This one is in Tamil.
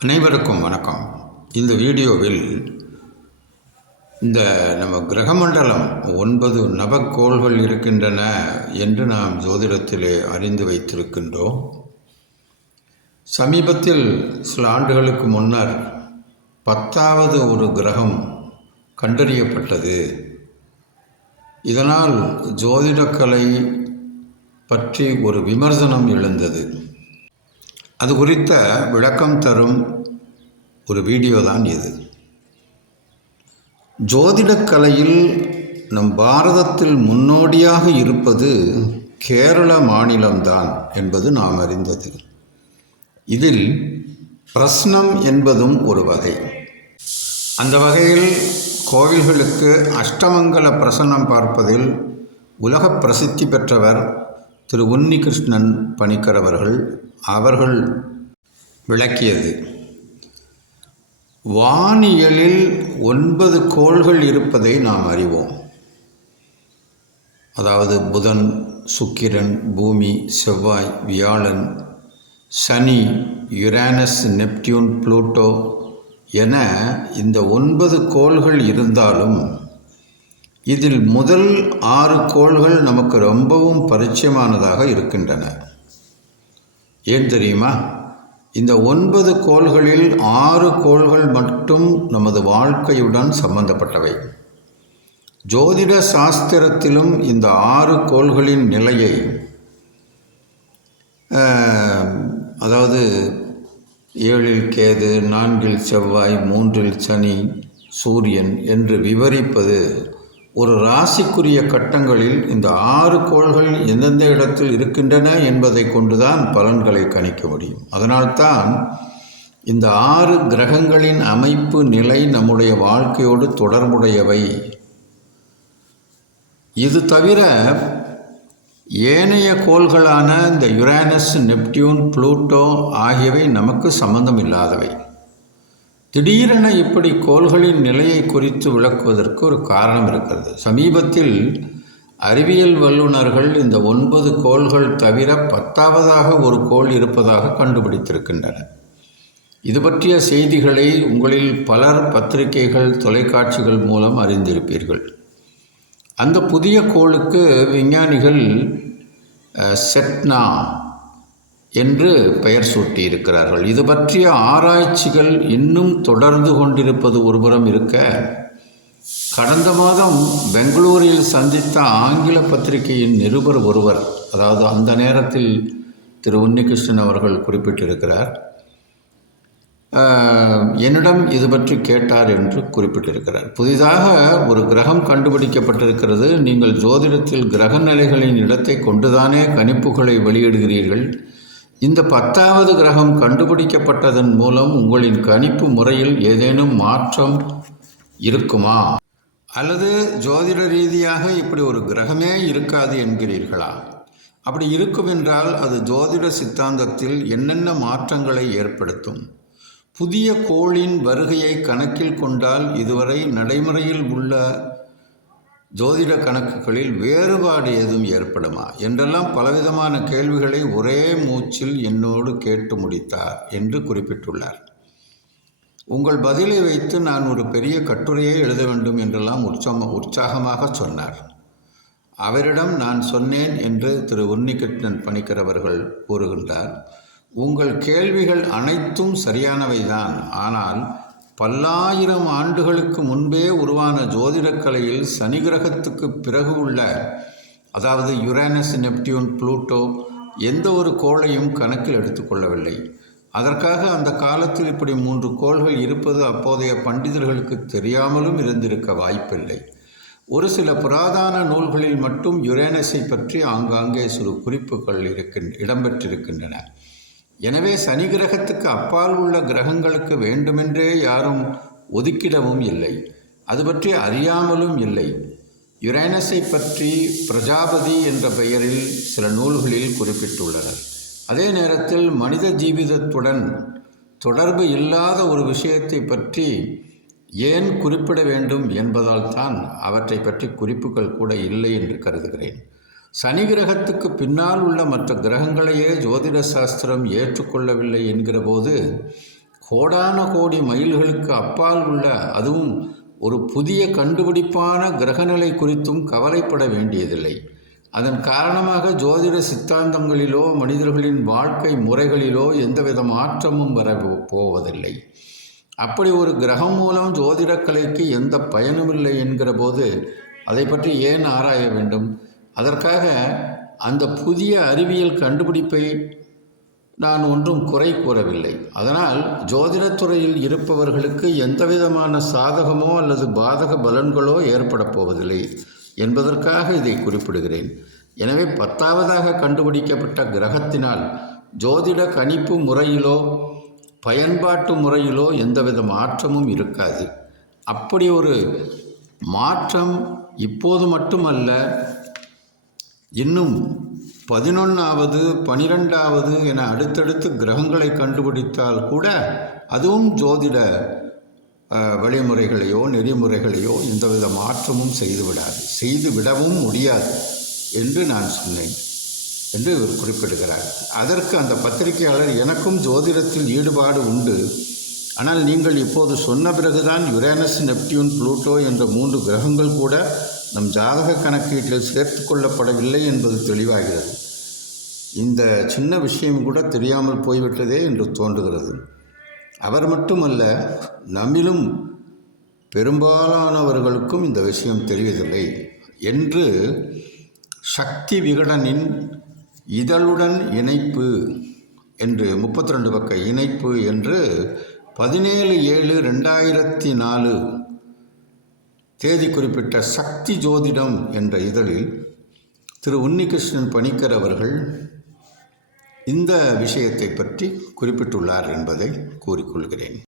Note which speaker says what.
Speaker 1: அனைவருக்கும் வணக்கம். இந்த வீடியோவில் இந்த நம்ம கிரகமண்டலம் ஒன்பது நவக்கோள்கள் இருக்கின்றன என்று நாம் ஜோதிடத்திலே அறிந்து வைத்திருக்கின்றோம். சமீபத்தில் சில ஆண்டுகளுக்கு முன்னர் பத்தாவது ஒரு கிரகம் கண்டறியப்பட்டது. இதனால் ஜோதிடக்கலை பற்றி ஒரு விமர்சனம் எழுந்தது. அது குறித்த விளக்கம் தரும் ஒரு வீடியோ தான் இது. ஜோதிடக் கலையில் நம் பாரதத்தில் முன்னோடியாக இருப்பது கேரள மாநிலம்தான் என்பது நாம் அறிந்தது. இதில் பிரஸ்னம் என்பதும் ஒரு வகை. அந்த வகையில் கோவில்களுக்கு அஷ்டமங்கல பிரசன்னம் பார்ப்பதில் உலக பிரசித்தி பெற்றவர் திரு உன்னிகிருஷ்ணன் பணிக்கர் அவர்கள் விளக்கியது. வானியலில் ஒன்பது கோள்கள் இருப்பதை நாம் அறிவோம். அதாவது புதன் சுக்கிரன் பூமி செவ்வாய் வியாழன் சனி யுரானஸ் நெப்டியூன் புளூட்டோ என இந்த ஒன்பது கோள்கள் இருந்தாலும் இதில் முதல் ஆறு கோள்கள் நமக்கு ரொம்பவும் பரிச்சயமானதாக இருக்கின்றன. ஏன் தெரியுமா? இந்த ஒன்பது கோள்களில் ஆறு கோள்கள் மட்டும் நமது வாழ்க்கையுடன் சம்பந்தப்பட்டவை. ஜோதிட சாஸ்திரத்திலும் இந்த ஆறு கோள்களின் நிலையை அதாவது ஏழில் கேது நான்கில் செவ்வாய் மூன்றில் சனி சூரியன் என்று விவரிப்பது ஒரு ராசிக்குரிய கட்டங்களில் இந்த ஆறு கோள்கள் எந்தெந்த இடத்தில் இருக்கின்றன என்பதை கொண்டுதான் பலன்களை கணிக்க முடியும். அதனால்தான் இந்த ஆறு கிரகங்களின் அமைப்பு நிலை நம்முடைய வாழ்க்கையோடு தொடர்புடையவை. இது தவிர ஏனைய கோள்களான இந்த யுரானஸ் நெப்டியூன் புளூட்டோ ஆகியவை நமக்கு சம்பந்தம் இல்லாதவை திடீரென இப்படி கோள்களின் நிலையை குறித்து விளக்குவதற்கு ஒரு காரணம் இருக்கிறது. சமீபத்தில் அறிவியல் வல்லுநர்கள் இந்த ஒன்பது கோள்கள் தவிர பத்தாவதாக ஒரு கோள் இருப்பதாக கண்டுபிடித்திருக்கின்றனர். இது பற்றிய செய்திகளை உங்களில் பலர் பத்திரிகைகள் தொலைக்காட்சிகள் மூலம் அறிந்திருப்பீர்கள். அந்த புதிய கோளுக்கு விஞ்ஞானிகள் செட்னா என்று பெயர் சூட்டியிருக்கிறார்கள். இது பற்றிய ஆராய்ச்சிகள் இன்னும் தொடர்ந்து கொண்டிருப்பது ஒருபுறம் இருக்க கடந்த மாதம் பெங்களூரில் சந்தித்த ஆங்கில பத்திரிகையின் நிருபர் ஒருவர் அதாவது அந்த நேரத்தில் திரு உன்னிகிருஷ்ணன் அவர்கள் குறிப்பிட்டிருக்கிறார் என்னிடம் இது பற்றி கேட்டார் என்று குறிப்பிட்டிருக்கிறார். புதிதாக ஒரு கிரகம் கண்டுபிடிக்கப்பட்டிருக்கிறது. நீங்கள் ஜோதிடத்தில் கிரக நிலைகளின் இடத்தை கொண்டுதானே கணிப்புகளை வெளியிடுகிறீர்கள். இந்த பத்தாவது கிரகம் கண்டுபிடிக்கப்பட்டதன் மூலம் உங்களின் கணிப்பு முறையில் ஏதேனும் மாற்றம் இருக்குமா? அல்லது ஜோதிட ரீதியாக இப்படி ஒரு கிரகமே இருக்காது என்கிறீர்களா? அப்படி இருக்கும் என்றால் அது ஜோதிட சித்தாந்தத்தில் என்னென்ன மாற்றங்களை ஏற்படுத்தும்? புதிய கோளின் வருகையை கணக்கில் கொண்டால் இதுவரை நடைமுறையில் உள்ள ஜோதிட கணக்குகளில் வேறுபாடு எதுவும் ஏற்படுமா? என்றெல்லாம் பலவிதமான கேள்விகளை ஒரே மூச்சில் என்னோடு கேட்டு முடித்தார் என்று குறிப்பிட்டுள்ளார். உங்கள் பதிலை வைத்து நான் ஒரு பெரிய கட்டுரையை எழுத வேண்டும் என்றெல்லாம் உற்சாக உற்சாகமாக சொன்னார். அவரிடம் நான் சொன்னேன் என்று திரு உன்னிகிருஷ்ணன் பணிக்கர் அவர்கள் கூறுகின்றார். உங்கள் கேள்விகள் அனைத்தும் சரியானவைதான். ஆனால் பல்லாயிரம் ஆண்டுகளுக்கு முன்பே உருவான ஜோதிடக்கலையில் சனி கிரகத்துக்கு பிறகு உள்ள அதாவது யுரேனஸ் நெப்டியூன் புளூட்டோ எந்த ஒரு கோளையும் கணக்கில் எடுத்துக்கொள்ளவில்லை அதற்காக அந்த காலத்தில் இப்படி மூன்று கோள்கள் இருப்பது அப்போதைய பண்டிதர்களுக்கு தெரியாமலும் இருந்திருக்க வாய்ப்பில்லை. ஒரு சில புராதான நூல்களில் மட்டும் யுரேனஸை பற்றி ஆங்காங்கே சிறு குறிப்புகள் இருக்கின் இடம்பெற்றிருக்கின்றன. எனவே சனி கிரகத்துக்கு அப்பால் உள்ள கிரகங்களுக்கு வேண்டுமென்றே யாரும் ஒதுக்கிடவும் இல்லை. அது பற்றி அறியாமலும் இல்லை. யுரேனஸை பற்றி பிரஜாபதி என்ற பெயரில் சில நூல்களில் குறிப்பிட்டுள்ளனர். அதே நேரத்தில் மனித ஜீவிதத்துடன் தொடர்பு இல்லாத ஒரு விஷயத்தை பற்றி ஏன் குறிப்பிட வேண்டும் என்பதால் தான் அவற்றை பற்றி குறிப்புகள் கூட இல்லை என்று கருதுகிறேன். சனி கிரகத்துக்கு பின்னால் உள்ள மற்ற கிரகங்களையே ஜோதிட சாஸ்திரம் ஏற்றுக்கொள்ளவில்லை என்கிற போது கோடான கோடி மைல்களுக்கு அப்பால் உள்ள அதுவும் ஒரு புதிய கண்டுபிடிப்பான கிரகநிலை குறித்தும் கவலைப்பட வேண்டியதில்லை. அதன் காரணமாக ஜோதிட சித்தாந்தங்களிலோ மனிதர்களின் வாழ்க்கை முறைகளிலோ எந்தவித மாற்றமும் வர போவதில்லை. அப்படி ஒரு கிரகம் மூலம் ஜோதிடக்கலைக்கு எந்த பயனுமில்லை என்கிற போது அதை பற்றி ஏன் ஆராய வேண்டும்? அதற்காக அந்த புதிய அறிவியல் கண்டுபிடிப்பை நான் ஒன்றும் குறை கூறவில்லை. அதனால் ஜோதிடத்துறையில் இருப்பவர்களுக்கு எந்தவிதமான சாதகமோ அல்லது பாதக பலன்களோ ஏற்பட போவதில்லை என்பதற்காக இதை குறிப்பிடுகிறேன். எனவே பத்தாவதாக கண்டுபிடிக்கப்பட்ட கிரகத்தினால் ஜோதிட கணிப்பு முறையிலோ பயன்பாட்டு முறையிலோ எந்தவித மாற்றமும் இருக்காது. அப்படி ஒரு மாற்றம் இப்போது மட்டுமல்ல இன்னும் பதினொன்றாவது பனிரெண்டாவது என அடுத்தடுத்து கிரகங்களை கண்டுபிடித்தால் கூட அதுவும் ஜோதிட வழிமுறைகளையோ நெறிமுறைகளையோ எந்தவித மாற்றமும் செய்துவிடாது. செய்து விடவும் முடியாது என்று நான் சொன்னேன் என்று இவர் குறிப்பிடுகிறார். அதற்கு அந்த பத்திரிகையாளர் எனக்கும் ஜோதிடத்தில் ஈடுபாடு உண்டு. ஆனால் நீங்கள் இப்போது சொன்ன பிறகுதான் யுரேனஸ் நெப்டியூன் புளூட்டோ என்ற மூன்று கிரகங்கள் கூட நம் ஜாதக கணக்கீட்டில் சேர்த்து கொள்ளப்படவில்லை என்பது தெளிவாகிறது. இந்த சின்ன விஷயம் கூட தெரியாமல் போய்விட்டதே என்று தோன்றுகிறது. அவர் மட்டுமல்ல நம்மிலும் பெரும்பாலானவர்களுக்கும் இந்த விஷயம் தெரியவில்லை என்று சக்தி விகடனின் இதழுடன் இணைப்பு என்று முப்பத்தி ரெண்டு பக்க இணைப்பு என்று பதினேழு ஏழு ரெண்டாயிரத்தி நாலு தேதி குறிப்பிட்ட சக்தி ஜோதிடம் என்ற இதழில் திரு உன்னிகிருஷ்ணன் பணிக்கர் அவர்கள் இந்த விஷயத்தை பற்றி குறிப்பிட்டுள்ளார் என்பதை கூறிக்கொள்கிறேன்.